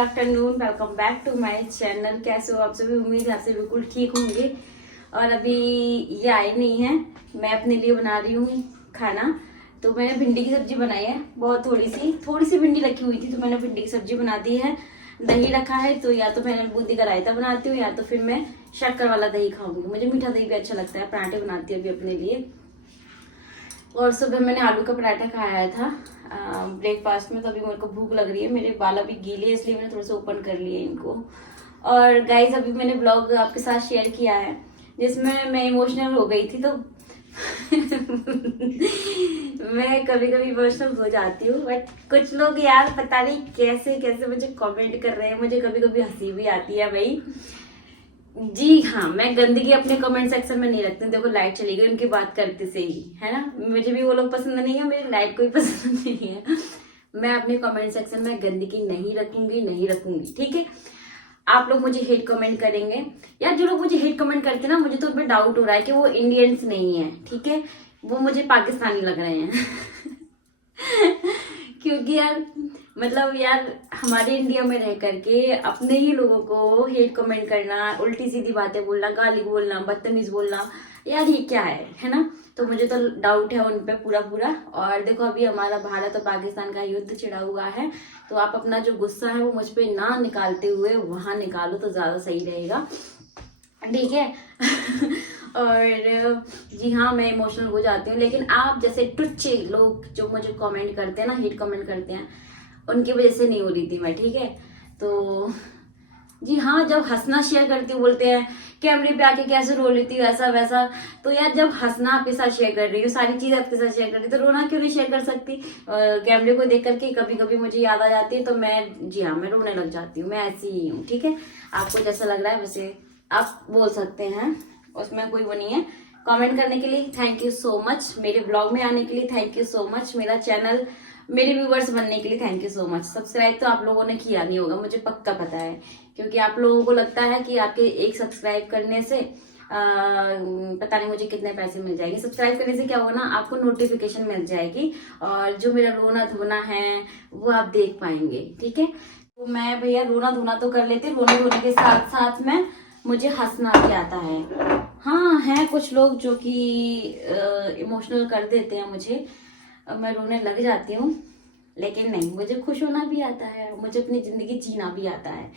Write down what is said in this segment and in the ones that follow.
Afternoon, welcome back to my channel. कैसे हो आप सभी? उम्मीद है आपसे बिल्कुल ठीक होंगे। और अभी ये आए नहीं है, मैं अपने लिए बना रही हूँ खाना। तो मैंने भिंडी की सब्जी बनाई है, बहुत थोड़ी सी भिंडी रखी हुई थी तो मैंने भिंडी की सब्जी बना दी है। दही रखा है तो या तो मैंने बूंदी का रायता बनाती हूँ या तो फिर मैं शक्कर वाला दही खाऊंगी। मुझे मीठा दही भी अच्छा लगता है। पराठे बनाती हूँ अभी अपने लिए। और सुबह मैंने आलू का पराठा खाया था ब्रेकफास्ट में। तो अभी मेरे को भूख लग रही है। मेरे बाल अभी गीले हैं इसलिए मैंने थोड़ा सा ओपन कर लिए इनको। और गाइज अभी मैंने ब्लॉग आपके साथ शेयर किया है जिसमें मैं इमोशनल हो गई थी। तो मैं कभी कभी इमोशनल हो जाती हूँ, बट कुछ लोग यार पता नहीं कैसे कैसे मुझे कमेंट कर रहे हैं। मुझे कभी कभी हंसी भी आती है भाई। जी हाँ, मैं गंदगी अपने कमेंट सेक्शन में नहीं रखती। देखो लाइट चली गई उनकी बात करते से ही, है ना। मुझे भी वो लोग पसंद नहीं है, मेरी लाइट कोई पसंद नहीं है। मैं अपने कमेंट सेक्शन में गंदगी नहीं रखूंगी, ठीक है। आप लोग मुझे हेट कमेंट करेंगे यार। जो लोग मुझे हेट कमेंट करते हैं ना, मुझे तो उन पर डाउट हो रहा है कि वो इंडियंस नहीं है, ठीक है। वो मुझे पाकिस्तानी लग रहे हैं। क्योंकि यार मतलब यार हमारे इंडिया में रह करके अपने ही लोगों को हेट कमेंट करना, उल्टी सीधी बातें बोलना, गाली बोलना, बदतमीज बोलना, यार ये क्या है ना। तो मुझे तो डाउट है उन पे पूरा। और देखो अभी हमारा भारत और पाकिस्तान का युद्ध छिड़ा हुआ है, तो आप अपना जो गुस्सा है वो मुझ पे ना निकालते हुए वहां निकालो तो ज्यादा सही रहेगा, ठीक है। और जी हाँ, मैं इमोशनल हो जाती हूँ। लेकिन आप जैसे टुच्चे लोग जो मुझे कमेंट करते हैं ना, हेट कमेंट करते हैं, उनकी वजह से नहीं हो रही थी मैं, ठीक है। तो जी हाँ, जब हंसना शेयर करती हूँ बोलते हैं कैमरे पे आके कैसे रो लेती हूँ ऐसा वैसा। तो यार जब हंसना आपके साथ शेयर कर रही हूँ, सारी चीज आपके साथ शेयर कर रही हूँ, तो रोना क्यों नहीं शेयर कर सकती? कैमरे को देख करके कभी कभी मुझे याद आ जाती है तो मैं, जी हाँ, मैं रोने लग जाती हूँ। मैं ऐसी ही हूँ, ठीक है। आपको जैसा लग रहा है वैसे आप बोल सकते हैं, उसमें कोई वो नहीं है। कमेंट करने के लिए थैंक यू सो मच। मेरे ब्लॉग में आने के लिए थैंक यू सो मच। मेरा चैनल, मेरे व्यूवर्स बनने के लिए thank you so much. Subscribe तो आप लोगों ने किया नहीं होगा, मुझे पक्का पता है। क्योंकि आप लोगों को लगता है कि आपके एक सब्सक्राइब करने से पता नहीं मुझे कितने पैसे मिल जाएंगे। सब्सक्राइब करने से क्या होगा ना, आपको नोटिफिकेशन मिल जाएगी और जो मेरा रोना धोना है वो आप देख पाएंगे, ठीक है। तो मैं भैया रोना धोना तो कर लेती, रोने धोने के साथ साथ में मुझे हंसना भी आता है। हाँ, है कुछ लोग जो कि इमोशनल कर देते हैं मुझे, मैं रोने लग जाती हूँ। लेकिन नहीं, मुझे खुश होना भी आता है, मुझे अपनी जिंदगी जीना भी आता है।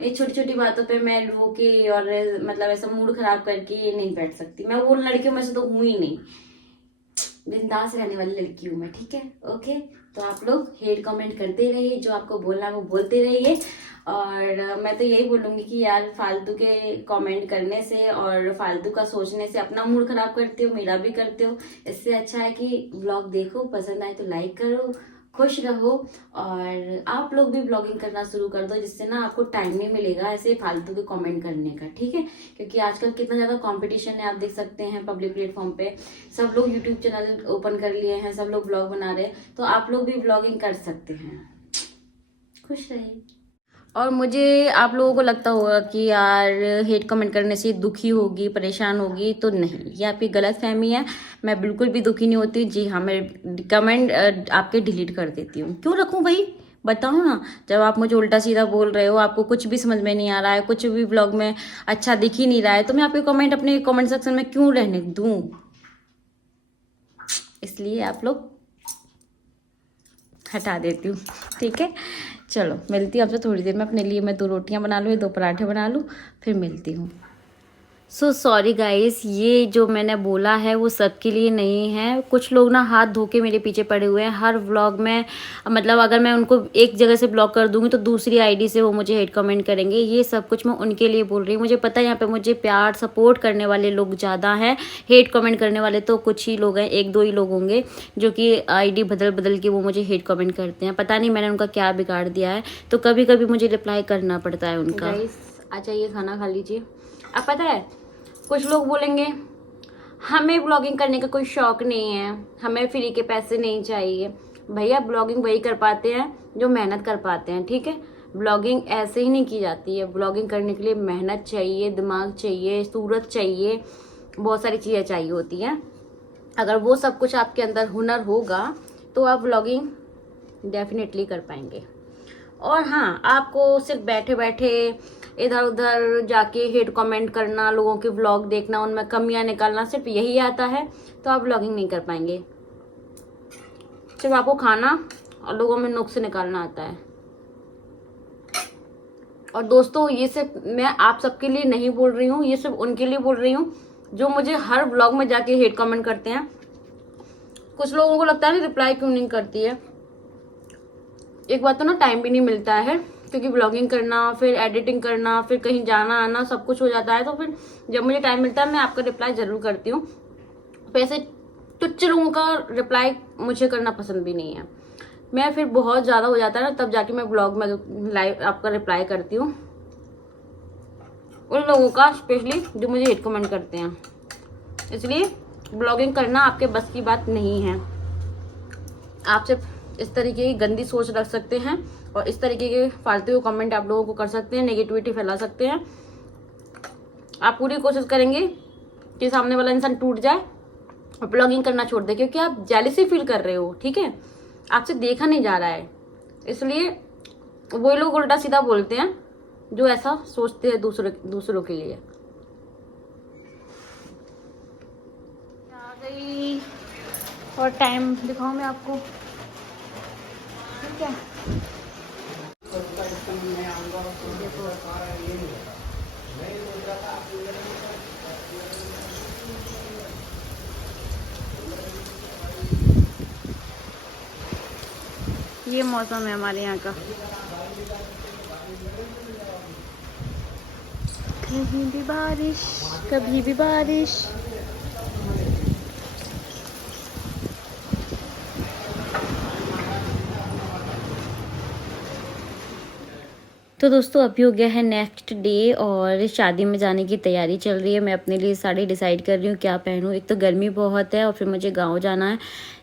ये छोटी छोटी बातों पे मैं रो के और मतलब ऐसा मूड खराब करके नहीं बैठ सकती। मैं वो लड़कियों में से तो हूँ ही नहीं, बिंदास रहने वाली लड़की हूँ मैं, ठीक है। ओके, तो आप लोग हेट कमेंट करते रहिए, जो आपको बोलना है वो बोलते रहिए। और मैं तो यही बोलूंगी कि यार फालतू के कमेंट करने से और फालतू का सोचने से अपना मूड खराब करते हो, मेरा भी करते हो। इससे अच्छा है कि ब्लॉग देखो, पसंद आए तो लाइक करो, खुश रहो। और आप लोग भी ब्लॉगिंग करना शुरू कर दो, जिससे ना आपको टाइम नहीं मिलेगा ऐसे फालतू के कमेंट करने का, ठीक है। क्योंकि आजकल कितना ज्यादा कंपटीशन है, आप देख सकते हैं पब्लिक प्लेटफॉर्म पे सब लोग यूट्यूब चैनल ओपन कर लिए हैं, सब लोग ब्लॉग बना रहे हैं। तो आप लोग भी ब्लॉगिंग कर सकते हैं। खुश रहिए। और मुझे आप लोगों को लगता होगा कि यार हेट कमेंट करने से दुखी होगी, परेशान होगी, तो नहीं, ये आपकी गलत फहमी है। मैं बिल्कुल भी दुखी नहीं होती। जी हाँ, मैं कमेंट आपके डिलीट कर देती हूँ। क्यों रखूँ भाई, बताओ ना। जब आप मुझे उल्टा सीधा बोल रहे हो, आपको कुछ भी समझ में नहीं आ रहा है, कुछ भी ब्लॉग में अच्छा दिख ही नहीं रहा है, तो मैं आपके कमेंट अपने कमेंट सेक्शन में क्यों रहने दूँ? इसलिए आप लोग हटा देती हूँ, ठीक है। चलो मिलती हूँ आपसे थोड़ी देर में। अपने लिए मैं 2 रोटियां बना लूँ, 2 पराठे बना लूँ, फिर मिलती हूँ। सो सॉरी गाइस, ये जो मैंने बोला है वो सबके लिए नहीं है। कुछ लोग ना हाथ धो के मेरे पीछे पड़े हुए हैं हर व्लॉग में। मतलब अगर मैं उनको एक जगह से ब्लॉक कर दूंगी तो दूसरी आईडी से वो मुझे हेट कमेंट करेंगे। ये सब कुछ मैं उनके लिए बोल रही हूँ। मुझे पता है यहाँ पे मुझे प्यार सपोर्ट करने वाले लोग ज़्यादा हैं, हेट कमेंट करने वाले तो कुछ ही लोग हैं, 1-2 ही लोग होंगे जो कि आईडी बदल बदल के वो मुझे हेट कमेंट करते हैं। पता नहीं मैंने उनका क्या बिगाड़ दिया है, तो कभी कभी मुझे रिप्लाई करना पड़ता है उनका। आ जाइए, खाना खा लीजिए। अब पता है कुछ लोग बोलेंगे हमें ब्लॉगिंग करने का कोई शौक नहीं है, हमें फ्री के पैसे नहीं चाहिए। भैया ब्लॉगिंग वही कर पाते हैं जो मेहनत कर पाते हैं, ठीक है। ब्लॉगिंग ऐसे ही नहीं की जाती है। ब्लॉगिंग करने के लिए मेहनत चाहिए, दिमाग चाहिए, सूरत चाहिए, बहुत सारी चीज़ें चाहिए होती हैं। अगर वो सब कुछ आपके अंदर हुनर होगा तो आप ब्लॉगिंग डेफिनेटली कर पाएंगे। और हाँ, आपको सिर्फ बैठे बैठे इधर उधर जाके हेट कमेंट करना, लोगों के व्लॉग देखना, उनमें कमियां निकालना, सिर्फ यही आता है तो आप व्लॉगिंग नहीं कर पाएंगे। सिर्फ आपको खाना और लोगों में नुक्स निकालना आता है। और दोस्तों, ये सिर्फ मैं आप सबके लिए नहीं बोल रही हूँ, ये सिर्फ उनके लिए बोल रही हूँ जो मुझे हर व्लॉग में जाके हेट कमेंट करते हैं। कुछ लोगों को लगता है ना रिप्लाई क्यों नहीं करती है। एक बात तो ना, टाइम भी नहीं मिलता है, क्योंकि ब्लॉगिंग करना, फिर एडिटिंग करना, फिर कहीं जाना आना सब कुछ हो जाता है। तो फिर जब मुझे टाइम मिलता है मैं आपका रिप्लाई जरूर करती हूँ। वैसे तुच्छ लोगों का रिप्लाई मुझे करना पसंद भी नहीं है। मैं फिर बहुत ज़्यादा हो जाता है ना, तब जाके मैं ब्लॉग में लाइव आपका रिप्लाई करती हूँ, उन लोगों का स्पेशली जो मुझे हेट कमेंट करते हैं। इसलिए ब्लॉगिंग करना आपके बस की बात नहीं है। आप सिर्फ इस तरीके की गंदी सोच रख सकते हैं और इस तरीके के फालतू कमेंट आप लोगों को कर सकते हैं, नेगेटिविटी फैला सकते हैं। आप पूरी कोशिश करेंगे कि सामने वाला इंसान टूट जाए और ब्लॉगिंग करना छोड़ दे, क्योंकि आप जेलसी फील कर रहे हो, ठीक है, आपसे देखा नहीं जा रहा है। इसलिए वो लोग उल्टा सीधा बोलते हैं जो ऐसा सोचते हैं दूसरों के लिए। आ गई और टाइम दिखाऊं मैं आपको, ठीक है। ये मौसम है हमारे यहाँ का, कहीं भी बारिश कभी भी बारिश। तो दोस्तों, अभी हो गया है नेक्स्ट डे और शादी में जाने की तैयारी चल रही है। मैं अपने लिए साड़ी डिसाइड कर रही हूँ क्या पहनूँ। एक तो गर्मी बहुत है और फिर मुझे गांव जाना है,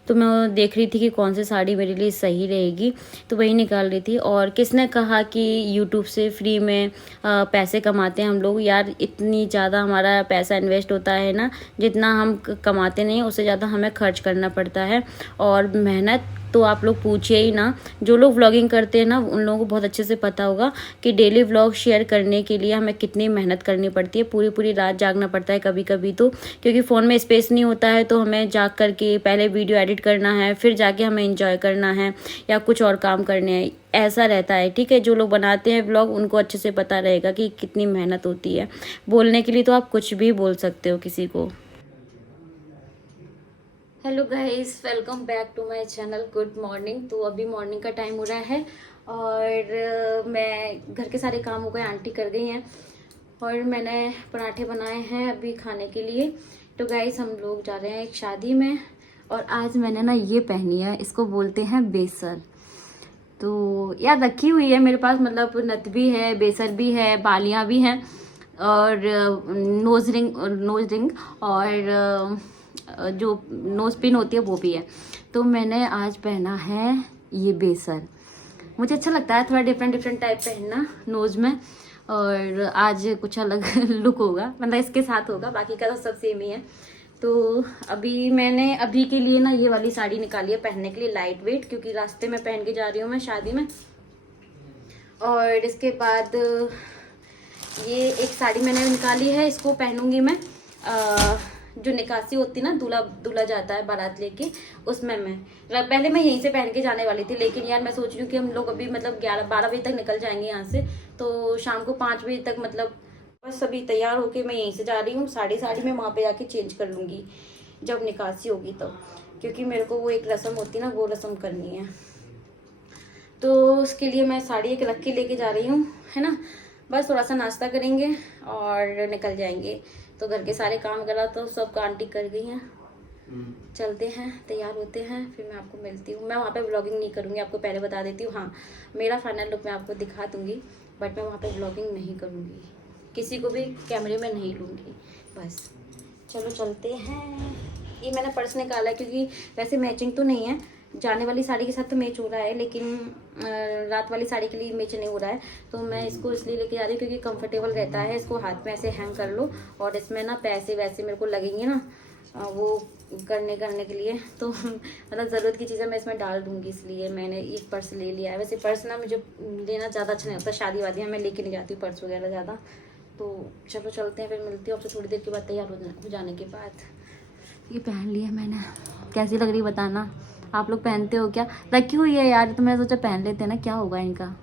तो मैं देख रही थी कि कौन सी साड़ी मेरे लिए सही रहेगी, तो वही निकाल रही थी। और किसने कहा कि यूट्यूब से फ्री में पैसे कमाते हैं हम लोग। यार, इतनी ज़्यादा हमारा पैसा इन्वेस्ट होता है ना, जितना हम कमाते नहीं उससे ज़्यादा हमें खर्च करना पड़ता है। और मेहनत तो आप लोग पूछिए ही ना। जो लोग व्लॉगिंग करते हैं ना, उन लोगों को बहुत अच्छे से पता होगा कि डेली व्लॉग शेयर करने के लिए हमें कितनी मेहनत करनी पड़ती है। पूरी पूरी रात जागना पड़ता है कभी कभी तो, क्योंकि फ़ोन में स्पेस नहीं होता है, तो हमें जाग करके पहले वीडियो एडिट करना है, फिर जाके हमें एंजॉय करना है या कुछ और काम करने हैं, ऐसा रहता है, ठीक है। जो लोग बनाते हैं व्लॉग उनको अच्छे से पता रहेगा कि कितनी मेहनत होती है। बोलने के लिए तो आप कुछ भी बोल सकते हो किसी को। Hello guys, welcome back to my channel. Good morning. तो अभी मॉर्निंग का टाइम हो रहा है और मैं घर के सारे काम हो गए, आंटी कर गई हैं और मैंने पराठे बनाए हैं अभी खाने के लिए। तो गाइस, हम लोग जा रहे हैं एक शादी में और आज मैंने ना ये पहनी है, इसको बोलते हैं बेसर। तो यार रखी हुई है मेरे पास, मतलब नथ भी है, बेसर भी है, बालियाँ भी हैं और नोज रिंग और जो नोज पिन होती है वो भी है। तो मैंने आज पहना है ये बेसर। मुझे अच्छा लगता है थोड़ा डिफरेंट टाइप पहनना नोज में, और आज कुछ अलग लुक होगा, मतलब इसके साथ होगा, बाकी का तो सब सेम ही है। तो अभी मैंने अभी के लिए ना ये वाली साड़ी निकाली है पहनने के लिए, लाइट वेट, क्योंकि रास्ते में पहन के जा रही हूँ मैं शादी में। और इसके बाद ये एक साड़ी मैंने निकाली है, इसको पहनूंगी मैं जो निकासी होती ना, दूल्हा जाता है बारात लेके, उसमें मैं पहले मैं यहीं से पहन के जाने वाली थी, लेकिन यार मैं सोच रही हूँ कि हम लोग अभी मतलब 11-12 बजे तक निकल जाएंगे यहाँ से, तो शाम को 5 बजे तक मतलब बस अभी तैयार होके मैं यहीं से जा रही हूँ। साड़ी मैं वहाँ पे जाके चेंज कर लूँगी जब निकासी होगी तब, क्योंकि मेरे को वो एक रस्म होती ना, वो रस्म करनी है। तो उसके लिए मैं साड़ी एक रख के लेके जा रही हूँ, है ना। बस थोड़ा सा नाश्ता करेंगे और निकल जाएंगे। तो घर के सारे काम करा तो सब आंटी कर गई हैं। चलते हैं, तैयार होते हैं, फिर मैं आपको मिलती हूँ। मैं वहाँ पे व्लॉगिंग नहीं करूँगी, आपको पहले बता देती हूँ। हाँ, मेरा फाइनल लुक मैं आपको दिखा दूँगी, बट मैं वहाँ पे व्लॉगिंग नहीं करूँगी, किसी को भी कैमरे में नहीं लूँगी। बस चलो चलते हैं। ये मैंने पर्स निकाला है, क्योंकि वैसे मैचिंग तो नहीं है, जाने वाली साड़ी के साथ तो मैच हो रहा है, लेकिन रात वाली साड़ी के लिए मैच नहीं हो रहा है। तो मैं इसको इसलिए लेके जा रही हूँ क्योंकि कंफर्टेबल रहता है। इसको हाथ में ऐसे हैंग कर लो और इसमें ना पैसे वैसे मेरे को लगेंगे ना, वो करने के लिए। तो मतलब ज़रूरत की चीज़ें मैं इसमें डाल दूँगी, इसलिए मैंने एक पर्स ले लिया है। वैसे पर्स ना मुझे लेना ज़्यादा अच्छा नहीं होता, शादी वादी में मैं लेके नहीं जाती हूँ पर्स वगैरह ज़्यादा। तो चलो चलते हैं, फिर मिलती हूँ आपसे थोड़ी देर के बाद तैयार हो जाने के बाद। ये पहन लिया मैंने, कैसी लग रही बताना। आप लोग पहनते हो क्या? रखी हुई है यार, तो मैंने सोचा पहन लेते हैं ना, क्या होगा इनका।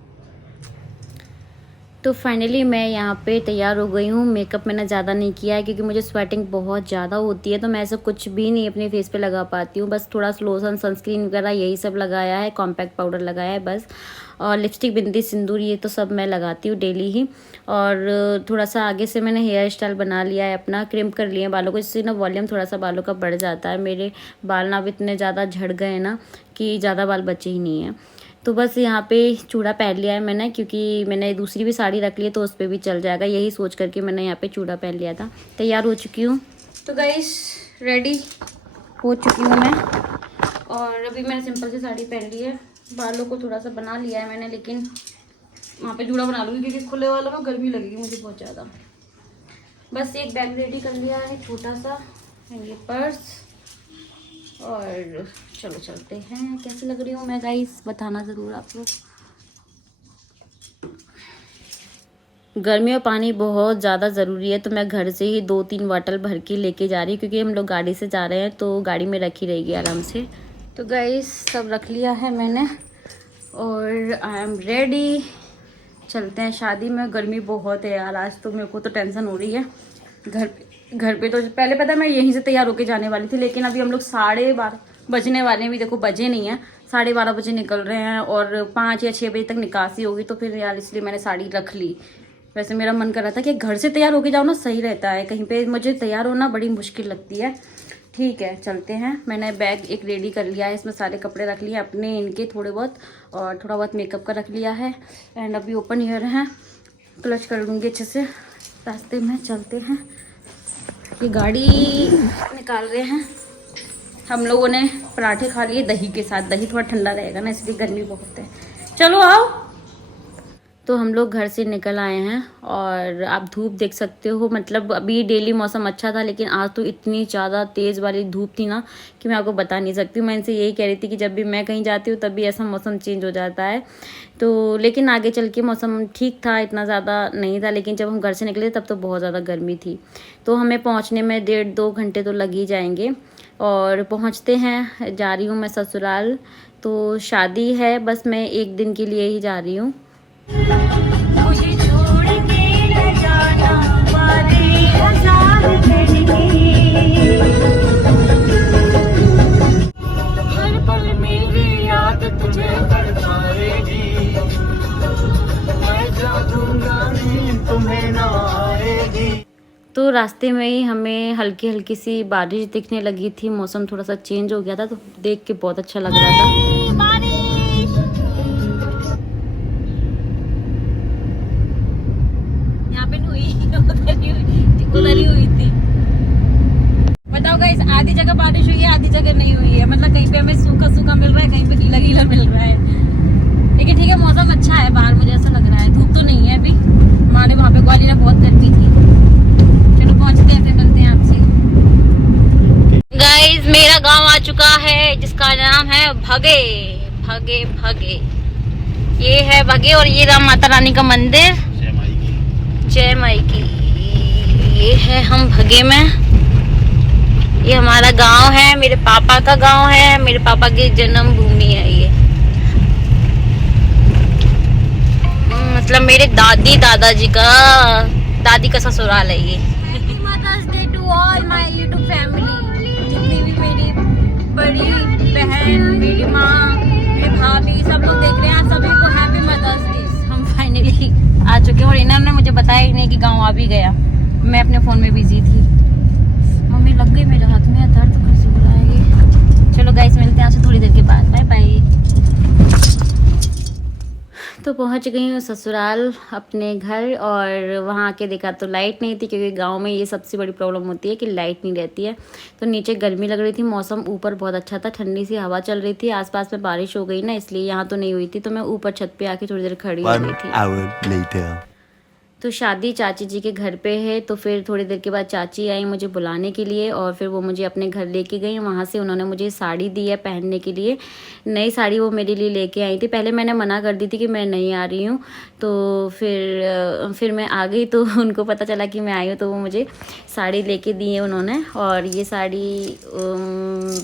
तो फाइनली मैं यहाँ पे तैयार हो गई हूँ। मेकअप मैंने ज़्यादा नहीं किया है क्योंकि मुझे स्वेटिंग बहुत ज़्यादा होती है, तो मैं ऐसा कुछ भी नहीं अपने फेस पे लगा पाती हूँ। बस थोड़ा लोशन, सनस्क्रीन वगैरह यही सब लगाया है, कॉम्पैक्ट पाउडर लगाया है बस। और लिपस्टिक, बिंदी, सिंदूर ये तो सब मैं लगाती हूँ डेली ही। और थोड़ा सा आगे से मैंने हेयर स्टाइल बना लिया है अपना, क्रिम्प कर लिया है बालों को, इससे ना वॉल्यूम थोड़ा सा बालों का बढ़ जाता है। मेरे बाल ना अब इतने ज़्यादा झड़ गए हैं ना कि ज़्यादा बाल बचे ही नहीं हैं। तो बस यहाँ पे चूड़ा पहन लिया है मैंने, क्योंकि मैंने दूसरी भी साड़ी रख ली है तो उस पर भी चल जाएगा, यही सोच करके मैंने यहाँ पे चूड़ा पहन लिया था। तैयार हो चुकी हूँ। तो गाइस रेडी हो चुकी हूँ मैं, और अभी मैंने सिंपल सी साड़ी पहन ली है। बालों को थोड़ा सा बना लिया है मैंने, लेकिन वहाँ पे जूड़ा बना लूँगी क्योंकि खुले वालों में गर्मी लगेगी मुझे बहुत ज़्यादा। बस एक बैग रेडी कर लिया है छोटा सा, ये पर्स, और चलो चलते हैं। कैसी लग रही हूँ मैं गाइस, बताना ज़रूर आप लोग। गर्मी में पानी बहुत ज़्यादा ज़रूरी है, तो मैं घर से ही 2-3 बॉटल भर के लेके जा रही हूँ, क्योंकि हम लोग गाड़ी से जा रहे हैं तो गाड़ी में रखी रहेगी आराम से। तो गाइस सब रख लिया है मैंने और आई एम रेडी। चलते हैं शादी में। गर्मी बहुत है यार, आज तो मेरे को तो टेंशन हो रही है। घर पे तो पहले पता है मैं यहीं से तैयार होके जाने वाली थी, लेकिन अभी हम लोग 12:30 बजने वाले हैं। भी देखो बजे नहीं है, 12:30 बजे निकल रहे हैं और 5 या 6 बजे तक निकासी होगी। तो फिर यार इसलिए मैंने साड़ी रख ली। वैसे मेरा मन कर रहा था कि घर से तैयार होके जाओ ना, सही रहता है। कहीं पे मुझे तैयार होना बड़ी मुश्किल लगती है। ठीक है चलते हैं। मैंने बैग एक रेडी कर लिया है, इसमें सारे कपड़े रख लिए अपने, इनके थोड़े बहुत, और थोड़ा बहुत मेकअप का रख लिया है। एंड अभी ओपन ईयर है, क्लच कर लूँगी अच्छे से। रास्ते में चलते हैं। ये गाड़ी निकाल रहे हैं। हम लोगों ने पराठे खा लिए दही के साथ, दही थोड़ा ठंडा रहेगा ना, इसलिए गर्मी बहुत है। चलो आओ। तो हम लोग घर से निकल आए हैं और आप धूप देख सकते हो। मतलब अभी डेली मौसम अच्छा था, लेकिन आज तो इतनी ज़्यादा तेज़ वाली धूप थी ना कि मैं आपको बता नहीं सकती हूँ। मैं इनसे यही कह रही थी कि जब भी मैं कहीं जाती हूँ तभी ऐसा मौसम चेंज हो जाता है। तो लेकिन आगे चल के मौसम ठीक था, इतना ज़्यादा नहीं था, लेकिन जब हम घर से निकले तब तो बहुत ज़्यादा गर्मी थी। तो हमें पहुँचने में 1.5-2 घंटे तो लग ही जाएंगे। और पहुँचते हैं। जा रही हूँ मैं ससुराल, तो शादी है, बस मैं 1 दिन के लिए ही जा रही हूँ। मुझे छोड़ के न जाना, वादे हजार करेंगे, हर पल मेरी याद तुझे तड़पाएगी, मैं जाऊंगा नींद तुम्हें ना आएगी। तो रास्ते में ही हमें हल्की हल्की सी बारिश दिखने लगी थी। मौसम थोड़ा सा चेंज हो गया था, तो देख के बहुत अच्छा लग रहा था। उधर ही हुई थी। बताओ गाइस, आधी जगह बारिश हुई है, आधी जगह नहीं हुई है। मतलब कहीं पे हमें सूखा सूखा मिल रहा है, कहीं पे गीला गीला मिल रहा है। लेकिन ठीक है, मौसम अच्छा है बाहर, मुझे ऐसा लग रहा है। धूप तो नहीं है अभी। हमारे वहाँ पे ग्वालियर में बहुत गर्मी थी। चलो पहुँचते हैं, फिर मिलते हैं आपसे। गाइस मेरा गाँव आ चुका है, जिसका नाम है भगे भगे भगे। ये है भगे और ये राम माता रानी का मंदिर, जय माई की। ये है हम भगे में। ये हमारा गांव है, मेरे पापा का गांव है, मेरे पापा की जन्म भूमि है ये। मतलब मेरे दादाजी का, दादी का ससुराल है ये। Happy mother's day to all my YouTube family. जितनी भी मेरी बड़ी बहन, मेरी माँ, मेरे भाभी, सब लोग देख रहे हैं, सभी को हैप्पी मदर्स डे। हम फाइनली आ चुके हैं और इन्होंने मुझे बताया ही नहीं कि गाँव आ भी गया। मैं अपने फ़ोन में बिजी थी। मम्मी लग गई मेरे हाथ में, दर्द कैसे हो रहा है ये। चलो गाइस मिलते हैं आपसे थोड़ी देर के बाद, बाय बाय। तो पहुंच गई हूँ ससुराल अपने घर, और वहाँ आके देखा तो लाइट नहीं थी, क्योंकि गांव में ये सबसे बड़ी प्रॉब्लम होती है कि लाइट नहीं रहती है। तो नीचे गर्मी लग रही थी, मौसम ऊपर बहुत अच्छा था, ठंडी सी हवा चल रही थी, आसपास में बारिश हो गई ना, इसलिए यहाँ तो नहीं हुई थी। तो मैं ऊपर छत पे आके थोड़ी देर खड़ी हो गई थी। तो शादी चाची जी के घर पे है, तो फिर थोड़ी देर के बाद चाची आई मुझे बुलाने के लिए और फिर वो मुझे अपने घर लेके गई। वहाँ से उन्होंने मुझे साड़ी दी है पहनने के लिए, नई साड़ी वो मेरे लिए लेके आई थी। पहले मैंने मना कर दी थी कि मैं नहीं आ रही हूँ, तो फिर मैं आ गई, तो उनको पता चला कि मैं आई हूँ, तो वो मुझे साड़ी लेके दी है उन्होंने। और ये साड़ी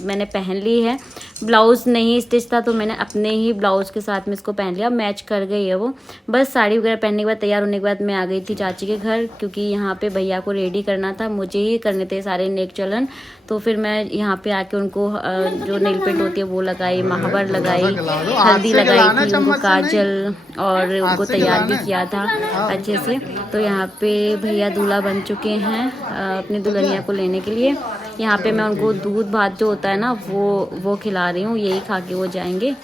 मैंने पहन ली है। ब्लाउज़ नहीं स्टिच था, तो मैंने अपने ही ब्लाउज़ के साथ में इसको पहन लिया, मैच कर गई है वो। बस साड़ी वगैरह पहनने के बाद तैयार होने के बाद मैं आ गई थी चाची के घर, क्योंकि यहाँ पे भैया को रेडी करना था, मुझे ही करने थे सारे नेक चलन। तो फिर मैं यहाँ पे आके उनको जो नेल पेंट होती है वो लगाई, महावर लगाई, हल्दी लगाई थी, उनको काजल, और उनको तैयार भी किया था अच्छे से। तो यहाँ पे भैया दूल्हा बन चुके हैं अपनी दुल्हनिया को लेने के लिए। यहाँ पे मैं उनको दूध भात जो होता है ना वो खिला रही हूँ, यही खा के वो जाएंगे।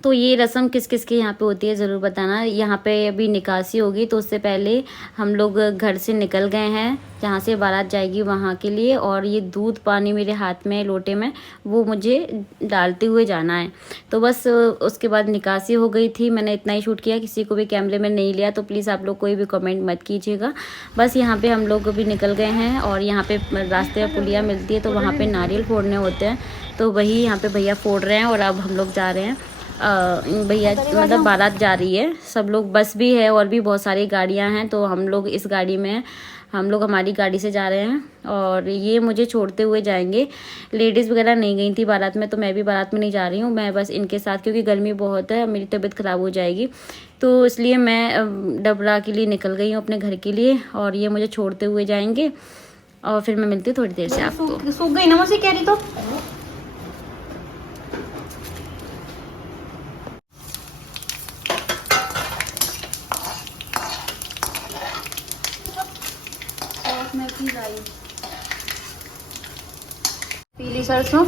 तो ये रस्म किस किस के यहाँ पे होती है ज़रूर बताना। यहाँ पे अभी निकासी होगी, तो उससे पहले हम लोग घर से निकल गए हैं, जहाँ से बारात जाएगी वहाँ के लिए। और ये दूध पानी मेरे हाथ में लोटे में, वो मुझे डालते हुए जाना है। तो बस उसके बाद निकासी हो गई थी। मैंने इतना ही शूट किया, किसी को भी कैमरे में नहीं लिया, तो प्लीज़ आप लोग कोई भी कमेंट मत कीजिएगा। बस यहाँ पे हम लोग अभी निकल गए हैं, और यहाँ पे रास्ते में पुलिया मिलती है, तो वहाँ पे नारियल फोड़ने होते हैं, तो वही यहाँ पे भैया फोड़ रहे हैं। और अब हम लोग जा रहे हैं, भैया मतलब बारात जा रही है, सब लोग, बस भी है और भी बहुत सारी गाड़ियां हैं, तो हम लोग इस गाड़ी में, हम लोग हमारी गाड़ी से जा रहे हैं। और ये मुझे छोड़ते हुए जाएंगे। लेडीज़ वगैरह नहीं गई थी बारात में, तो मैं भी बारात में नहीं जा रही हूँ, मैं बस इनके साथ, क्योंकि गर्मी बहुत है, मेरी तबीयत ख़राब हो जाएगी, तो इसलिए मैं डबरा के लिए निकल गई हूँ अपने घर के लिए। और ये मुझे छोड़ते हुए जाएंगे, और फिर मैं मिलती हूँ थोड़ी देर से आपको। सूख गई ना मुझसे कह रही तो। पीली सरसों,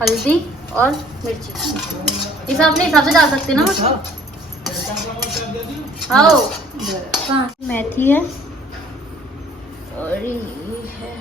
हल्दी और मिर्ची, इस अपने हिसाब से डाल सकते ना। आओ, हाँ, मेथी है और ये है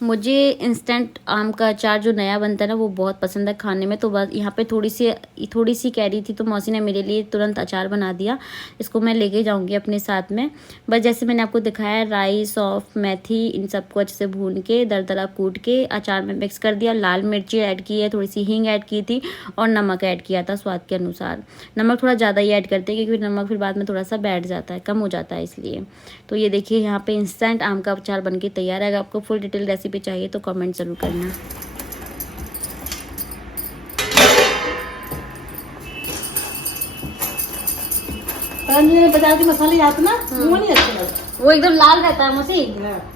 मुझे इंस्टेंट आम का अचार जो नया बनता है ना, वो बहुत पसंद है खाने में। तो बस यहाँ पे थोड़ी सी कैरी थी, तो मौसी ने मेरे लिए तुरंत अचार बना दिया। इसको मैं लेके जाऊँगी अपने साथ में। बस जैसे मैंने आपको दिखाया, राई, सौंफ, मेथी, इन सबको अच्छे से भून के दरदरा कूट के अचार में मिक्स कर दिया। लाल मिर्ची ऐड की है, थोड़ी सी हींग ऐड की थी, और नमक ऐड किया था स्वाद के अनुसार। नमक थोड़ा ज़्यादा ही ऐड करते हैं, क्योंकि नमक फिर बाद में थोड़ा सा बैठ जाता है, कम हो जाता है, इसलिए। तो ये देखिए, यहाँ पे इंस्टेंट आम का अचार बन के तैयार है। अगर आपको फुल डिटेल रेसिपी चाहिए तो कमेंट जरूर करना। बाजार के मसाले आते ना, वो नहीं अच्छे लगते। वो एकदम लाल रहता है मौसी,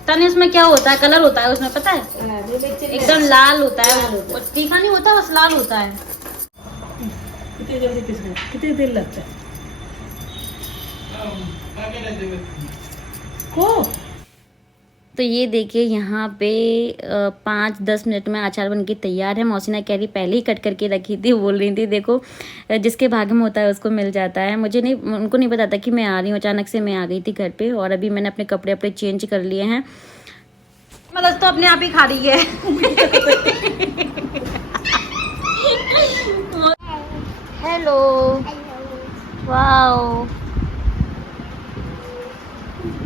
तने उसमें क्या होता है, कलर होता है उसमें, पता है, एकदम लाल होता है वो, तीखा नहीं होता, बस लाल होता है। कितनी जल्दी पिसना, कितनी देर लगता है को। तो ये देखिए, यहाँ पे 5-10 मिनट में अचार बन के तैयार है। मौसी ने कैरी पहले ही कट करके रखी थी, बोल रही थी देखो जिसके भाग में होता है उसको मिल जाता है। मुझे नहीं, उनको नहीं पता था कि मैं आ रही हूँ, अचानक से मैं आ गई थी घर पे। और अभी मैंने अपने कपड़े चेंज कर लिए हैं। मतलब तो अपने आप ही खा रही है। हेलो, वाओ,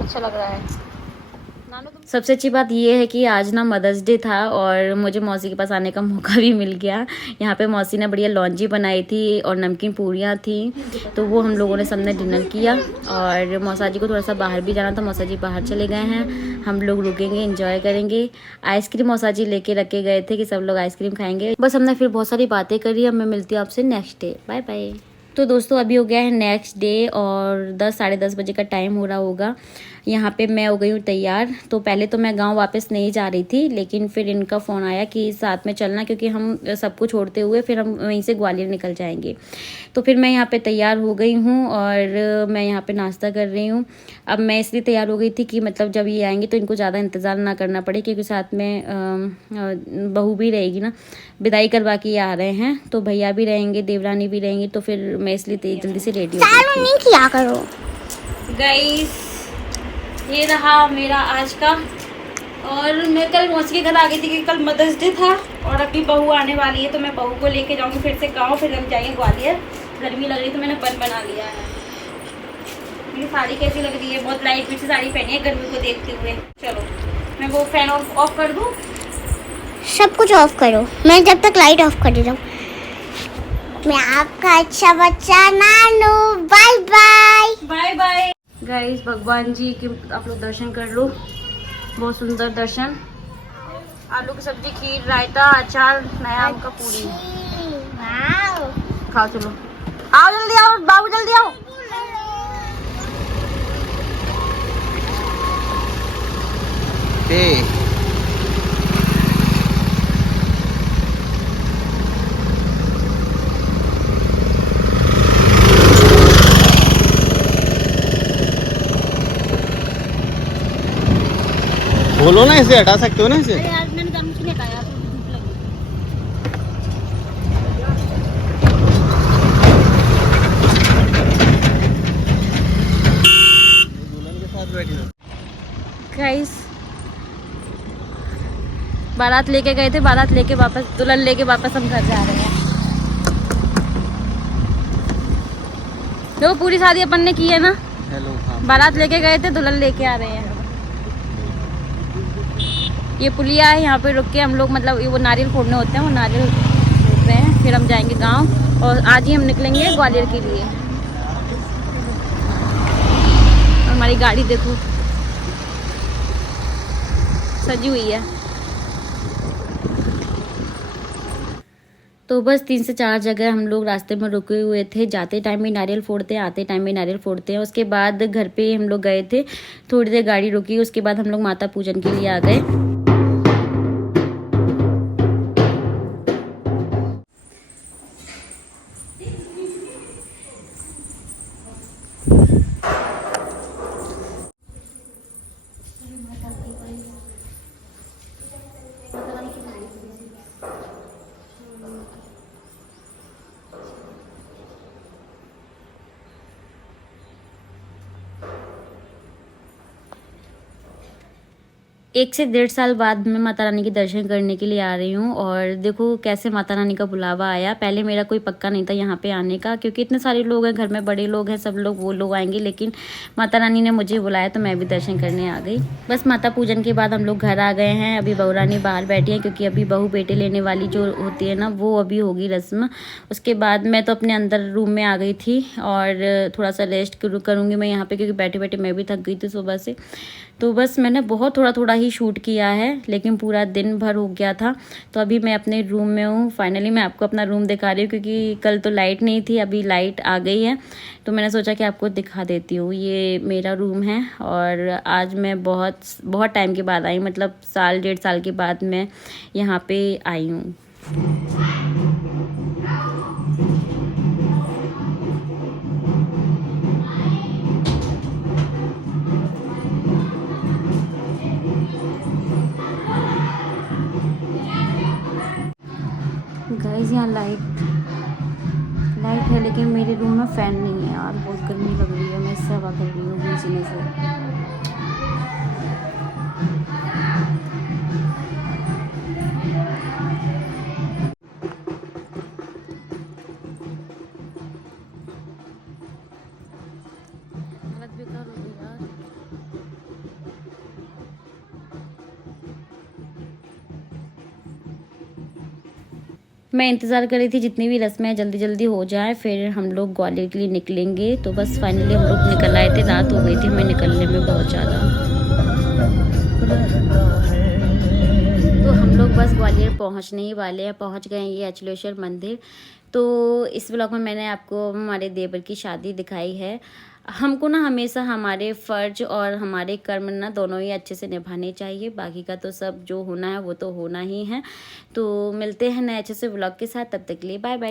अच्छा लग रहा है। सबसे अच्छी बात ये है कि आज ना मदर्स डे था, और मुझे मौसी के पास आने का मौका भी मिल गया। यहाँ पे मौसी ने बढ़िया लौंजी बनाई थी और नमकीन पूरियाँ थी, तो वो हम लोगों ने सबने डिनर किया। और मौसा जी को थोड़ा सा बाहर भी जाना था, मौसा जी बाहर चले गए हैं। हम लोग रुकेंगे, एंजॉय करेंगे। आइसक्रीम मौसा जी लेके रखे गए थे कि सब लोग आइसक्रीम खाएंगे। बस हमने फिर बहुत सारी बातें करी। अब मैं मिलती हूँ आपसे नेक्स्ट डे। Bye bye. तो दोस्तों, अभी हो गया है नेक्स्ट डे, और 10 साढ़े 10 बजे का टाइम हो रहा होगा। यहाँ पे मैं हो गई हूँ तैयार। तो पहले तो मैं गांव वापस नहीं जा रही थी, लेकिन फिर इनका फ़ोन आया कि साथ में चलना, क्योंकि हम सबको छोड़ते हुए फिर हम वहीं से ग्वालियर निकल जाएंगे। तो फिर मैं यहाँ पे तैयार हो गई हूँ और मैं यहाँ पे नाश्ता कर रही हूँ। अब मैं इसलिए तैयार हो गई थी कि मतलब जब ये आएंगे तो इनको ज़्यादा इंतज़ार ना करना पड़े, क्योंकि साथ में बहू भी रहेगी ना, विदाई करवा के ये आ रहे हैं, तो भैया भी रहेंगे, देवरानी भी रहेंगी, तो फिर मैं इसलिए जल्दी से रेडी हो गई थी। क्या करो गाइस, ये रहा मेरा आज का। और मैं कल मौसी के घर आ गई थी कि कल मदर्स डे था, और अभी बहू आने वाली है तो मैं बहू को लेके जाऊंगी फिर से गाँव, फिर हम जाएंगे ग्वालियर। गर्मी लग रही तो मैंने बन बना लिया है। मेरी साड़ी कैसी लग रही है? बहुत लाइट वेट सी साड़ी पहनी है गर्मी को देखते हुए। चलो मैं वो फैन ऑफ कर दूँ, सब कुछ ऑफ करो, मैं जब तक लाइट ऑफ कर देता हूँ। मैं आपका अच्छा बच्चा Nanu, bye bye. Bye bye. Guys, भगवान जी के आप लोग दर्शन कर लो, बहुत सुंदर दर्शन। आलू की सब्जी, खीर, रायता, अचार, नया आम का पूरी। खाओ, चलो आओ, जल्दी आओ बाबू, जल्दी आओ। बोलो ना, इसे हटा सकते हो ना इसे। अरे यार, मैंने जानबूझ के हटाया, फिर धूप लगी। दुल्हन के साथ बैठी हो। गाइस, बारात लेके गए थे, बारात लेके वापस, दुल्हन लेके वापस हम घर जा रहे हैं। देखो पूरी शादी अपन ने की है ना। हेलो, हाँ। बारात लेके गए थे, दुल्हन लेके आ रहे हैं। ये पुलिया है, यहाँ पे रुक के हम लोग, मतलब वो नारियल फोड़ने होते हैं, वो नारियल फोड़ते हैं, फिर हम जाएंगे गांव, और आज ही हम निकलेंगे ग्वालियर के लिए। और हमारी गाड़ी देखो सजी हुई है। तो बस 3 से 4 जगह हम लोग रास्ते में रुके हुए थे। जाते टाइम भी नारियल फोड़ते हैं, आते टाइम भी नारियल फोड़ते हैं। उसके बाद घर पे हम लोग गए थे, थोड़ी देर गाड़ी रुकी, उसके बाद हम लोग माता पूजन के लिए आ गए। एक से 1.5 साल बाद मैं माता रानी के दर्शन करने के लिए आ रही हूँ। और देखो कैसे माता रानी का बुलावा आया। पहले मेरा कोई पक्का नहीं था यहाँ पे आने का, क्योंकि इतने सारे लोग हैं घर में, बड़े लोग हैं, सब लोग वो लोग आएंगे, लेकिन माता रानी ने मुझे बुलाया तो मैं भी दर्शन करने आ गई। बस माता पूजन के बाद हम लोग घर आ गए हैं। अभी बहू रानी बाहर बैठी है, क्योंकि अभी बहू बेटे लेने वाली जो होती है ना, वो अभी होगी रस्म। उसके बाद मैं तो अपने अंदर रूम में आ गई थी और थोड़ा सा रेस्ट करूँगी मैं यहाँ पे, क्योंकि बैठे बैठे मैं भी थक गई थी सुबह से। तो बस मैंने बहुत थोड़ा ही शूट किया है, लेकिन पूरा दिन भर हो गया था। तो अभी मैं अपने रूम में हूँ। फाइनली मैं आपको अपना रूम दिखा रही हूँ, क्योंकि कल तो लाइट नहीं थी, अभी लाइट आ गई है, तो मैंने सोचा कि आपको दिखा देती हूँ। ये मेरा रूम है, और आज मैं बहुत टाइम के बाद आई, मतलब 1.5 साल के बाद मैं यहाँ पे आई हूँ। गाइस, यहाँ लाइट है, लेकिन मेरे रूम में फ़ैन नहीं है यार, बहुत गर्मी लग रही है। मैं इससे हवा कर रही हूँ बीचने से। हालत बेकार हो गई यार। मैं इंतज़ार कर रही थी जितनी भी रस्में जल्दी जल्दी हो जाए, फिर हम लोग ग्वालियर के लिए निकलेंगे। तो बस फाइनली हम लोग निकल आए थे। रात हो गई थी हमें निकलने में बहुत ज़्यादा। तो हम लोग बस ग्वालियर पहुंचने ही वाले हैं, पहुंच गए हैं ये अचलेश्वर मंदिर। तो इस व्लॉग में मैंने आपको हमारे देवर की शादी दिखाई है। हमको ना हमेशा हमारे फ़र्ज और हमारे कर्म ना दोनों ही अच्छे से निभाने चाहिए। बाकी का तो सब जो होना है वो तो होना ही है। तो मिलते हैं नए अच्छे से व्लॉग के साथ, तब तक के लिए बाय बाय।